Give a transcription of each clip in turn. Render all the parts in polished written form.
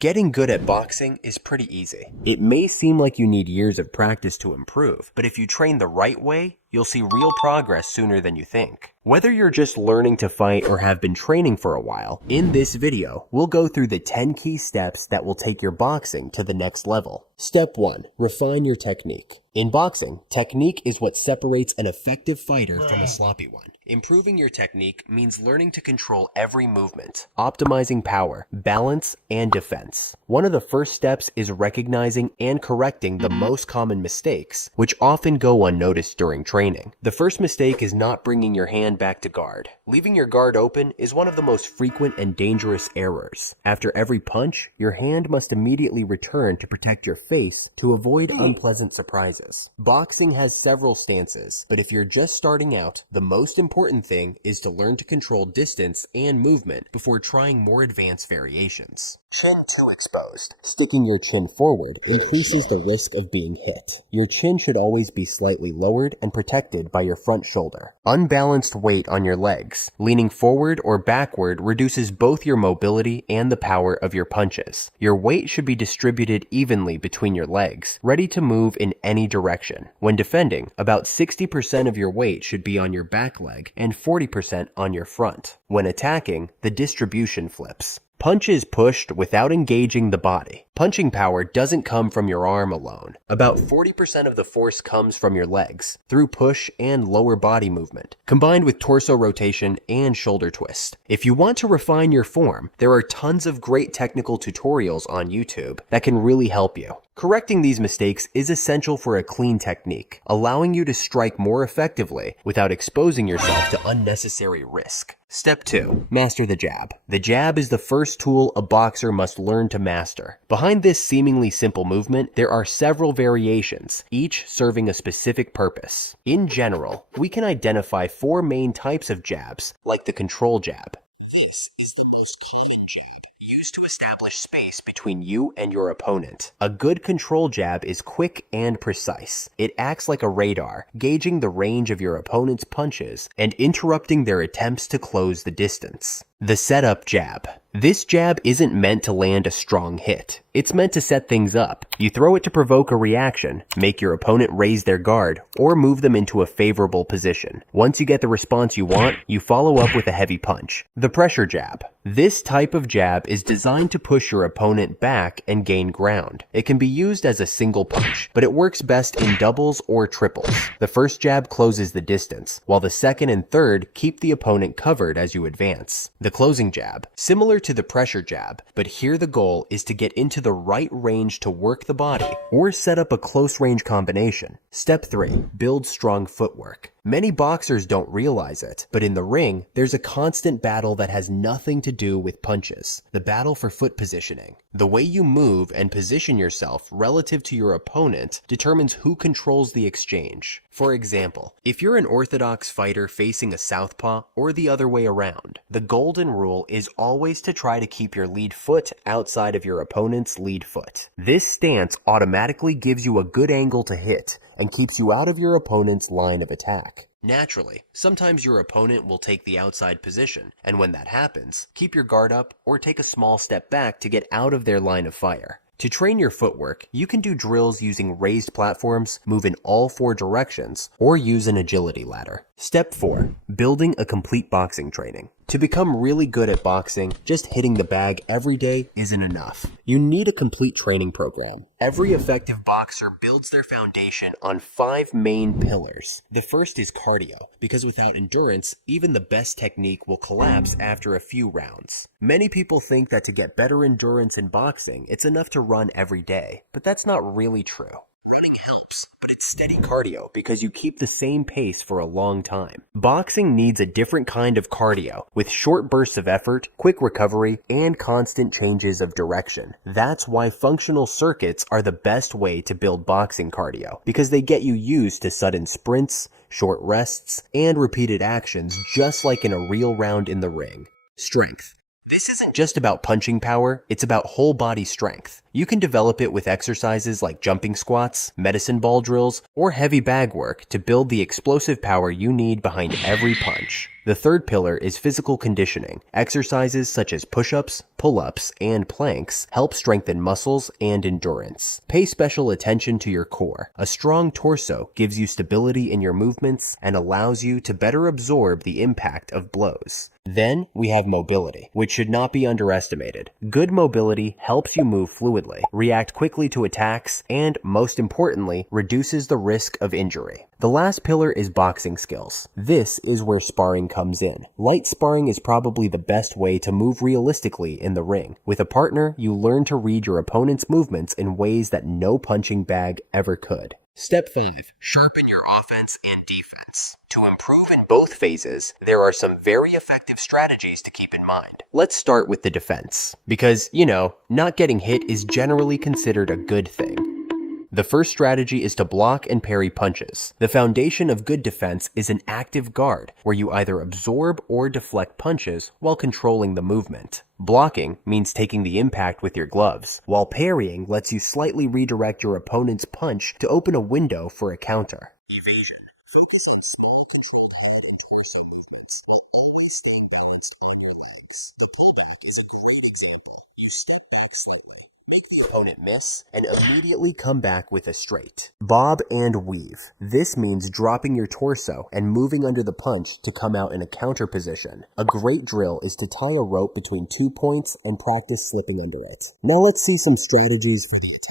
Getting good at boxing is pretty easy. It may seem like you need years of practice to improve, but if you train the right way, you'll see real progress sooner than you think. Whether you're just learning to fight or have been training for a while, in this video, we'll go through the 10 key steps that will take your boxing to the next level. Step 1. Refine your technique. In boxing, technique is what separates an effective fighter from a sloppy one. Improving your technique means learning to control every movement, optimizing power, balance, and defense. One of the first steps is recognizing and correcting the most common mistakes, which often go unnoticed during training. The first mistake is not bringing your hand back to guard. Leaving your guard open is one of the most frequent and dangerous errors. After every punch, your hand must immediately return to protect your face to avoid unpleasant surprises. Boxing has several stances, but if you're just starting out, the most important thing is to learn to control distance and movement before trying more advanced variations. Chin too exposed. Sticking your chin forward increases the risk of being hit. Your chin should always be slightly lowered and protected by your front shoulder. Unbalanced weight on your legs. Leaning forward or backward reduces both your mobility and the power of your punches. Your weight should be distributed evenly between your legs, ready to move in any direction. When defending, about 60% of your weight should be on your back leg and 40% on your front. When attacking, the distribution flips. Punches pushed without engaging the body. Punching power doesn't come from your arm alone. About 40% of the force comes from your legs, through push and lower body movement, combined with torso rotation and shoulder twist. If you want to refine your form, there are tons of great technical tutorials on YouTube that can really help you. Correcting these mistakes is essential for a clean technique, allowing you to strike more effectively without exposing yourself to unnecessary risk. Step 2. Master the jab. The jab is the first tool a boxer must learn to master. Behind this seemingly simple movement, there are several variations, each serving a specific purpose. In general, we can identify 4 main types of jabs, like the control jab. This is the most common jab, used to establish space between you and your opponent. A good control jab is quick and precise. It acts like a radar, gauging the range of your opponent's punches and interrupting their attempts to close the distance. The setup jab. This jab isn't meant to land a strong hit. It's meant to set things up. You throw it to provoke a reaction, make your opponent raise their guard, or move them into a favorable position. Once you get the response you want, you follow up with a heavy punch. The pressure jab. This type of jab is designed to push your opponent back and gain ground. It can be used as a single punch, but it works best in doubles or triples. The first jab closes the distance, while the second and third keep the opponent covered as you advance. The closing jab. Similar to the pressure jab, but here the goal is to get into the right range to work the body or set up a close range combination. Step 3. Build strong footwork. Many boxers don't realize it, but in the ring, there's a constant battle that has nothing to do with punches. The battle for foot positioning. The way you move and position yourself relative to your opponent determines who controls the exchange. For example, if you're an orthodox fighter facing a southpaw or the other way around, the golden rule is always to try to keep your lead foot outside of your opponent's lead foot. This stance automatically gives you a good angle to hit and keeps you out of your opponent's line of attack. Naturally, sometimes your opponent will take the outside position, and when that happens, keep your guard up or take a small step back to get out of their line of fire. To train your footwork, you can do drills using raised platforms, move in all 4 directions, or use an agility ladder. Step 4. Building a complete boxing training. To become really good at boxing, just hitting the bag every day isn't enough. You need a complete training program. Every effective boxer builds their foundation on 5 main pillars. The first is cardio, because without endurance, even the best technique will collapse after a few rounds. Many people think that to get better endurance in boxing, it's enough to run every day, but that's not really true. Running helps, but it's steady cardio because you keep the same pace for a long time. Boxing needs a different kind of cardio, with short bursts of effort, quick recovery, and constant changes of direction. That's why functional circuits are the best way to build boxing cardio, because they get you used to sudden sprints, short rests, and repeated actions just like in a real round in the ring. Strength. This isn't just about punching power, it's about whole body strength. You can develop it with exercises like jumping squats, medicine ball drills, or heavy bag work to build the explosive power you need behind every punch. The third pillar is physical conditioning. Exercises such as push-ups, pull-ups, and planks help strengthen muscles and endurance. Pay special attention to your core. A strong torso gives you stability in your movements and allows you to better absorb the impact of blows. Then we have mobility, which should not be underestimated. Good mobility helps you move fluidly, react quickly to attacks, and, most importantly, reduces the risk of injury. The last pillar is boxing skills. This is where sparring comes in. Light sparring is probably the best way to move realistically in the ring. With a partner, you learn to read your opponent's movements in ways that no punching bag ever could. Step 5. Sharpen your offense and defense. To improve in both phases, there are some very effective strategies to keep in mind. Let's start with the defense. Because, not getting hit is generally considered a good thing. The first strategy is to block and parry punches. The foundation of good defense is an active guard, where you either absorb or deflect punches while controlling the movement. Blocking means taking the impact with your gloves, while parrying lets you slightly redirect your opponent's punch to open a window for a counter. Opponent miss and immediately come back with a straight. Bob and weave. This means dropping your torso and moving under the punch to come out in a counter position. A great drill is to tie a rope between 2 points and practice slipping under it. Now let's see some strategies for the attack.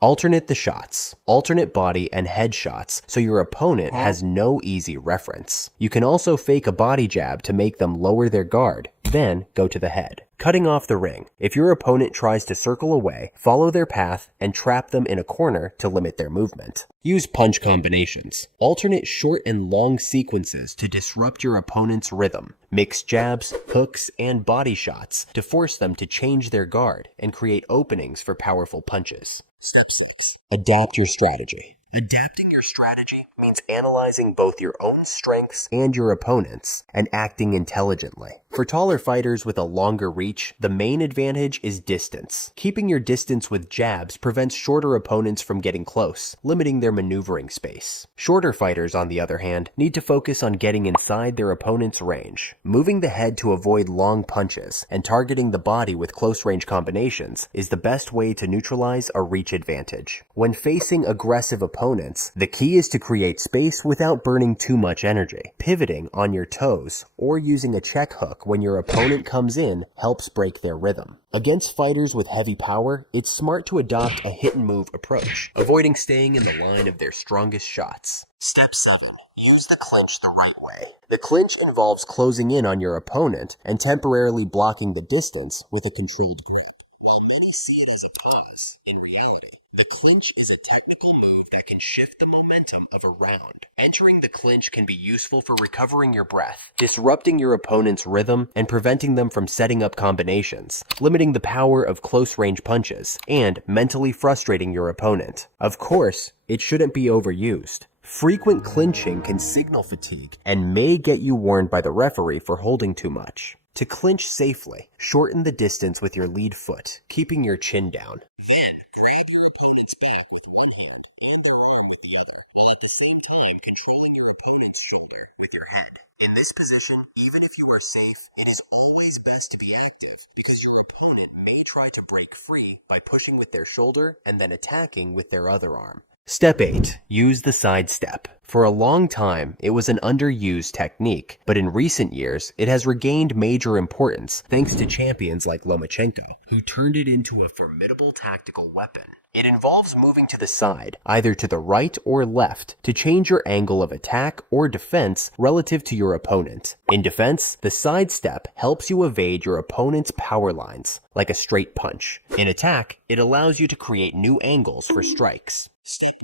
Alternate the shots. Alternate body and head shots so your opponent has no easy reference. You can also fake a body jab to make them lower their guard, then go to the head. Cutting off the ring. If your opponent tries to circle away, follow their path and trap them in a corner to limit their movement. Use punch combinations. Alternate short and long sequences to disrupt your opponent's rhythm. Mix jabs, hooks, and body shots to force them to change their guard and create openings for powerful punches. Step 6. Adapt your strategy. Adapting your strategy means analyzing both your own strengths and your opponent's and acting intelligently. For taller fighters with a longer reach, the main advantage is distance. Keeping your distance with jabs prevents shorter opponents from getting close, limiting their maneuvering space. Shorter fighters, on the other hand, need to focus on getting inside their opponent's range. Moving the head to avoid long punches and targeting the body with close-range combinations is the best way to neutralize a reach advantage. When facing aggressive opponents, the key is to create space without burning too much energy. Pivoting on your toes or using a check hook when your opponent comes in helps break their rhythm. Against fighters with heavy power, it's smart to adopt a hit-and-move approach, avoiding staying in the line of their strongest shots. Step 7. Use the clinch the right way. The clinch involves closing in on your opponent and temporarily blocking the distance with a controlled grip. Many see it as a pause. In reality, the clinch is a technical move that can shift the momentum of a round. Entering the clinch can be useful for recovering your breath, disrupting your opponent's rhythm, and preventing them from setting up combinations, limiting the power of close-range punches, and mentally frustrating your opponent. Of course, it shouldn't be overused. Frequent clinching can signal fatigue and may get you warned by the referee for holding too much. To clinch safely, shorten the distance with your lead foot, keeping your chin down. Then, grab your opponent's back with one hand and the arm with the other, while at the same time controlling your opponent's shoulder with your head. In this position, even if you are safe, it is always best to be active because your opponent may try to break free by pushing with their shoulder and then attacking with their other arm. Step 8. Use the side step. For a long time, it was an underused technique, but in recent years, it has regained major importance thanks to champions like Lomachenko, who turned it into a formidable tactical weapon. It involves moving to the side, either to the right or left, to change your angle of attack or defense relative to your opponent. In defense, the side step helps you evade your opponent's power lines, like a straight punch. In attack, it allows you to create new angles for strikes. Step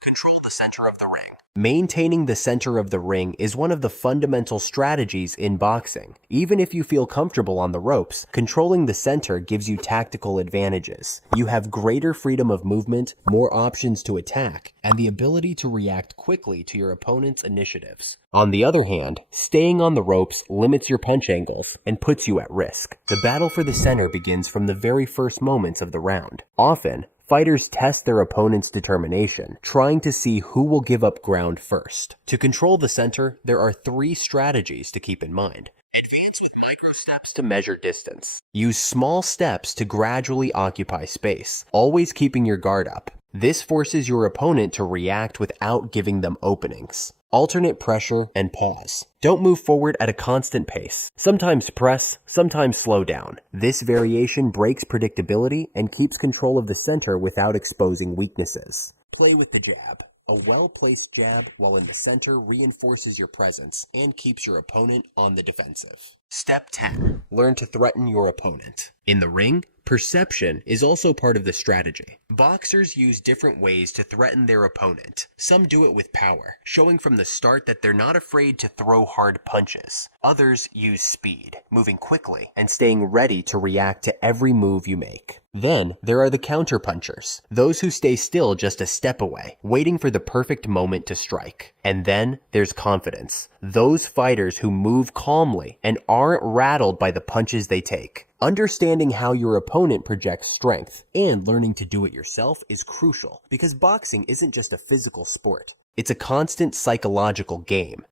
9. Control the center of the ring. Maintaining the center of the ring is one of the fundamental strategies in boxing. Even if you feel comfortable on the ropes, controlling the center gives you tactical advantages. You have greater freedom of movement, more options to attack, and the ability to react quickly to your opponent's initiatives. On the other hand, staying on the ropes limits your punch angles and puts you at risk. The battle for the center begins from the very first moments of the round. Often, fighters test their opponent's determination, trying to see who will give up ground first. To control the center, there are 3 strategies to keep in mind. Advance with micro steps to measure distance. Use small steps to gradually occupy space, always keeping your guard up. This forces your opponent to react without giving them openings. Alternate pressure and pause. Don't move forward at a constant pace. Sometimes press, sometimes slow down. This variation breaks predictability and keeps control of the center without exposing weaknesses. Play with the jab. A well-placed jab while in the center reinforces your presence and keeps your opponent on the defensive. Step 10. Learn to threaten your opponent. In the ring, perception is also part of the strategy. Boxers use different ways to threaten their opponent. Some do it with power, showing from the start that they're not afraid to throw hard punches. Others use speed, moving quickly and staying ready to react to every move you make. Then, there are the counterpunchers, those who stay still just a step away, waiting for the perfect moment to strike. And then, there's confidence, those fighters who move calmly and aren't rattled by the punches they take. Understanding how your opponent projects strength and learning to do it yourself is crucial because boxing isn't just a physical sport. It's a constant psychological game.